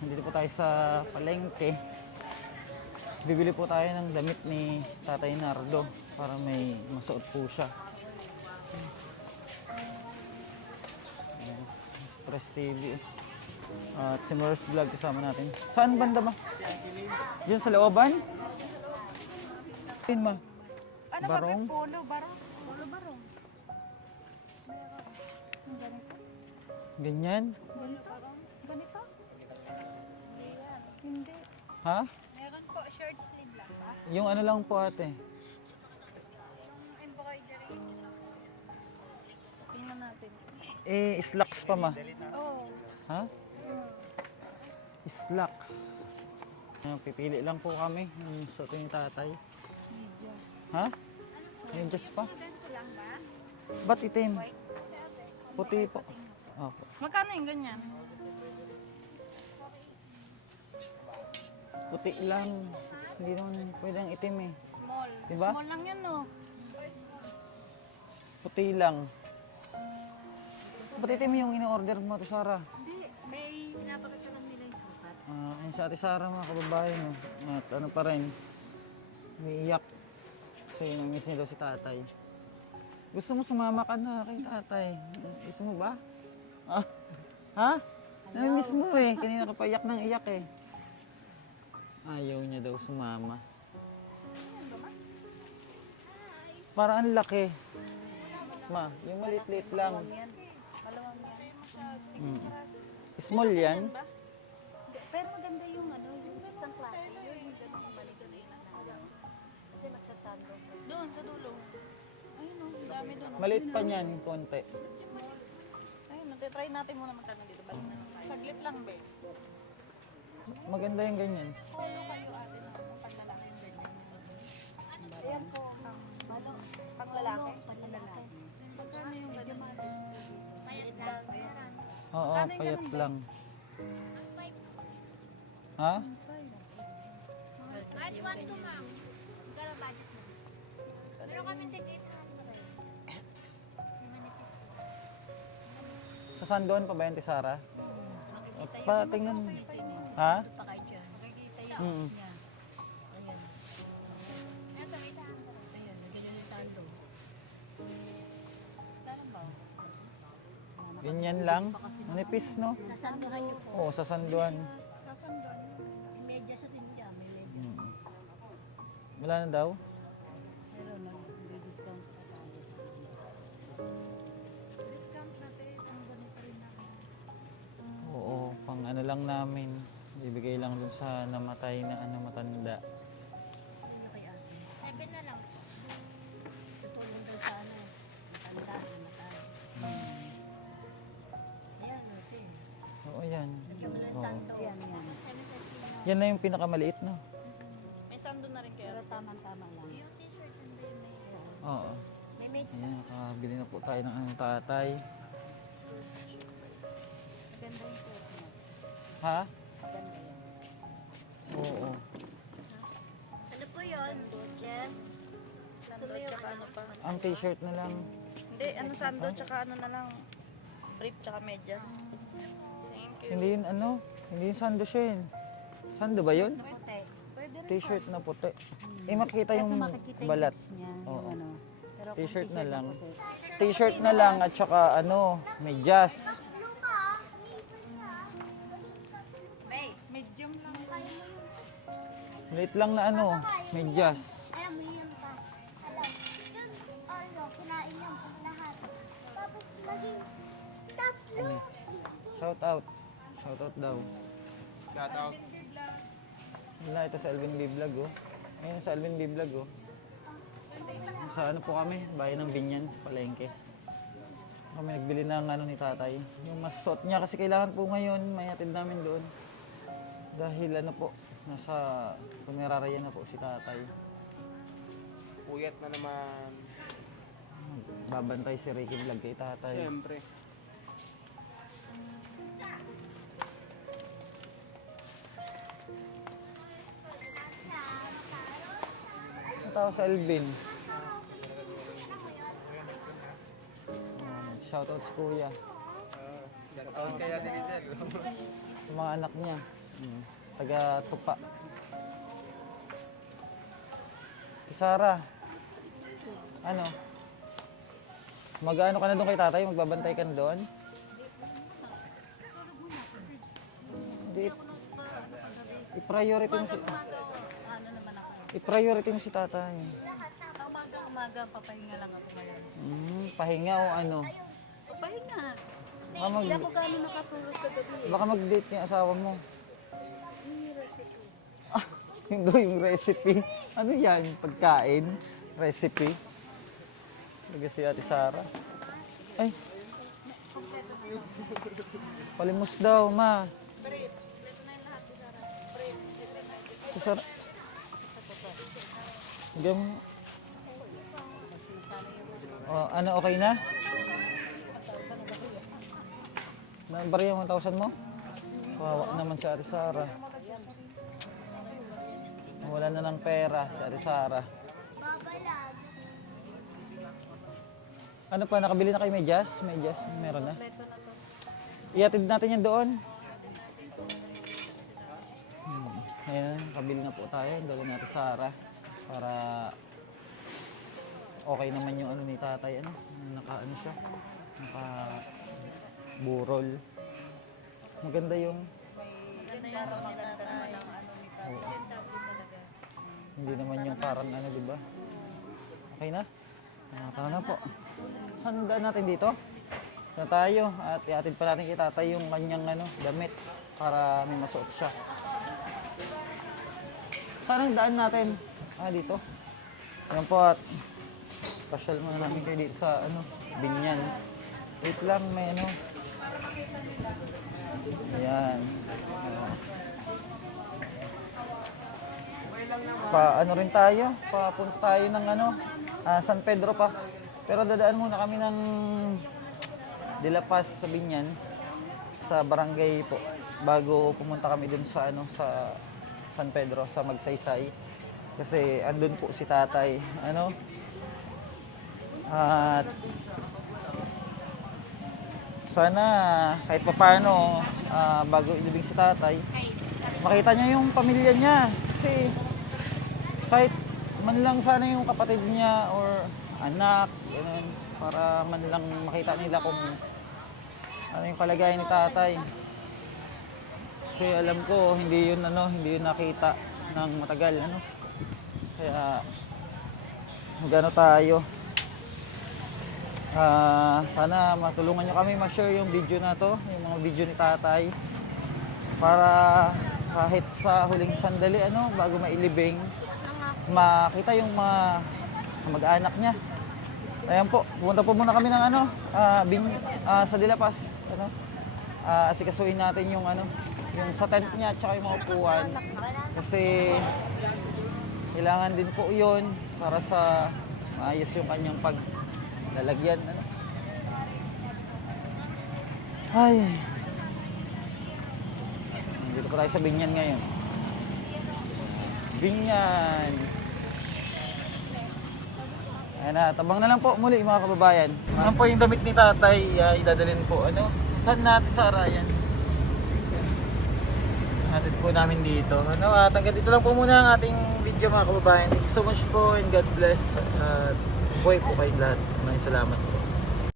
Nandito po tayo sa palengke. Bibili po tayo ng damit ni Tatay Nardo para may masuot po siya. Stress TV. At si Mars Vlog kasama natin. Saan banda ba? Diyan sa looban? Tin ma. Ano Barong? ba? Polo, barong. Polo, barong. Ganito. Ganyan? Hindi. Ha? Meron po, short sleeve lang ba? Yung ano lang po ate. Embroidery. Tingnan natin. Eh, slacks pa ma. Oo. Ha? Slacks. Ayan, pipili lang po kami. Yung suot yung tatay. Medyo. Ha? Yung just pa. Ganito lang ba? Ba't itim? Puti po. Opo. Magkano yung ganyan? Puti lang. Hindi naman pwedeng itim eh. Small. Diba? Small lang yan, no? Puti lang. Ba't itim yung in-order mo, Ate Sara? Hindi. May pinapakita lang nila yung sukat. Ah, ayun sa Ate Sara mga kababae, no? At ano pa rin, umiiyak. Kasi namiss niya daw si tatay. Gusto mo sumama ka na kay tatay? Gusto mo ba? Ah, ha? Namiss mo eh. Kanina ka pa iyak ng iyak eh. Ayaw niya daw sumama. Para ang laki. Ma, yung maliit-liit lang. Yan. Mm. Small yan? Pero maganda yung ano, yung isang klase. Yun, yung ganun balikan na yun. Kasi magsasando. Doon, sa dulo. Ayun, ang dami doon. Maliit pa niyan, konti. Ayun, natitry natin muna magkano dito. Saglit lang, be. Maganda yung ganyan. Polo kayo ate na kung paglalaki yung ganyan. Ayan po, pang, ano, pang lalaki. Pang lalaki. Pagkano yung ganyan? Payat lang. Oo, payat lang. Ha? Kahit one to ma'am. Magkano budget mo? Meron kami tig 800. Manipis. Sa Sandoan pa ba yan, Tisara? Makikita Pa, tingnan. Ha? pa kayo dyan. Makikita yung Mm. niya. Ayan. Ito, 800. Ayan, ganyan yung tando. Kano ba? Ganyan lang. Manipis, no? Nasanduhan niyo po. Oo, sa Sandoan. Sasanduhan. Medya sa tinja, may medya. Mm. Wala na daw? Namatay na ano matanda. Ano kay ate? 7 na lang. Tutulong daw sa ano, matanda, namatay. Ayan, ate. Oo, yan. Lagyan mo lang Oo. sando. Yan, yan. 750 na. Yan na yung pinakamaliit, no? May sando na rin. Pero tama-tama lang. Yung t-shirt and then may... Oo. May mate. Ayan, nakabili na po tayo ng ano tatay. Maganda yung suot mo. Ha? Maganda. Oo. Ano po yun, teacher? Gusto mo yung ano pa? Ang t-shirt na lang. Hindi, ano sando, tsaka ano na lang. Brief, tsaka medyas. Thank you. Hindi yun ano, hindi yun sando siya yun. Sando ba yun? T-shirt na puti. Eh makikita yung balat. niya, Oo. ano. Pero T-shirt na lang. T-shirt na lang at saka ano, medyas. Maliit lang na ano, medyas. Alam mo yan pa. Alam. Yun, ano, kinain yan pag lahat. Tapos maging tatlo. Ano? Shout out. Shout out daw. Wala, ito sa Alvin B Vlog, oh. Ayun sa Alvin B Vlog, oh. Sa ano po kami, bayan ng Binyan, sa Palengke. Kami nagbili ng ano ni tatay. Yung masuot niya kasi kailangan po ngayon, may atid namin doon. Dahil ano po, nasa pumiraraya na po si tatay. Puyat na naman. Babantay si Ricky Vlog kay tatay. Siyempre. Ang tao sa Alvin. Oh, Shoutout si Kuya. Taon kaya din. Sa mga anak niya. Hmm. Taga Tupa. Si Sarah. Ano? Mag-ano ka na doon kay tatay? Magbabantay ka na doon? Hindi. I-priority mo si... Ano naman ako. I-priority mo si tatay. Umaga-umaga, papahinga lang ako ngayon. Hmm, pahinga o ano? Pahinga. Baka, mag, Hindi ako gano'n nakatulog kagabi. baka mag-date yung asawa mo. Yun daw yung recipe. Ano yan? Pagkain? Recipe? Talaga si Ate Sara. Ay. Palimos daw, ma. Sara. Hanggang... Oh, ano, okay na? Number yung 1,000 mo? Kawawa naman si Ate Sara. Wala na ng pera si Ate Sara. Babalag. Ano pa, nakabili na kayo medyas? Medyas, meron na. Ito na to. Iatid natin yan doon. Hmm. Ayan, nakabili na po tayo. Dala natin Sara. Para okay naman yung ano ni tatay. Ano, naka ano siya. Naka burol. Maganda yung Maganda yung maganda naman ang ano ni Tati. Hindi naman yung parang ano, di ba? Okay na? Ah, tara na po. Saan natin dito? Na tayo at iatid pa natin kay tatay yung kanyang ano, damit para may masuot siya. Saan ang daan natin? Ah, dito. Yan po at pasyal muna namin kayo dito sa ano, Binyan. Wait lang, may ano. Ayan. Oh. Pa ano rin tayo, papunta tayo ng ano, ah, San Pedro pa. Pero dadaan muna kami ng De sa Binyan sa barangay po bago pumunta kami dun sa ano sa San Pedro sa Magsaysay. Kasi andun po si tatay ano? At sana kahit papaano ah, bago ilibing si tatay makita niya yung pamilya niya. Kasi kahit man lang sana yung kapatid niya or anak, ganun, para man lang makita nila kung ano yung kalagayan ni tatay. Kasi alam ko, hindi yun ano, hindi yun nakita ng matagal, ano. Kaya, magano tayo. Ah, sana matulungan nyo kami ma-share yung video na to, yung mga video ni tatay. Para kahit sa huling sandali, ano, bago mailibing, makita yung mga mag-anak niya. Ayan po, pumunta po muna kami ng ano, ah, bin, ah, sa Dilapas, ano, ah, asikasuhin natin yung ano, yung sa tent niya at saka yung mga upuan. Kasi kailangan din po yun para sa maayos yung kanyang paglalagyan. Ano. Ay. Dito po tayo sa Binyan ngayon. Binyan. Ayan na, tabang na lang po muli mga kababayan. Ano po yung damit ni tatay, uh, idadalhin po. Ano? Saan natin sa Arayan? Natin po namin dito. Ano, at hanggang dito lang po muna ang ating video mga kababayan. Thank you so much po and God bless. At buhay po kayong lahat. Maraming salamat.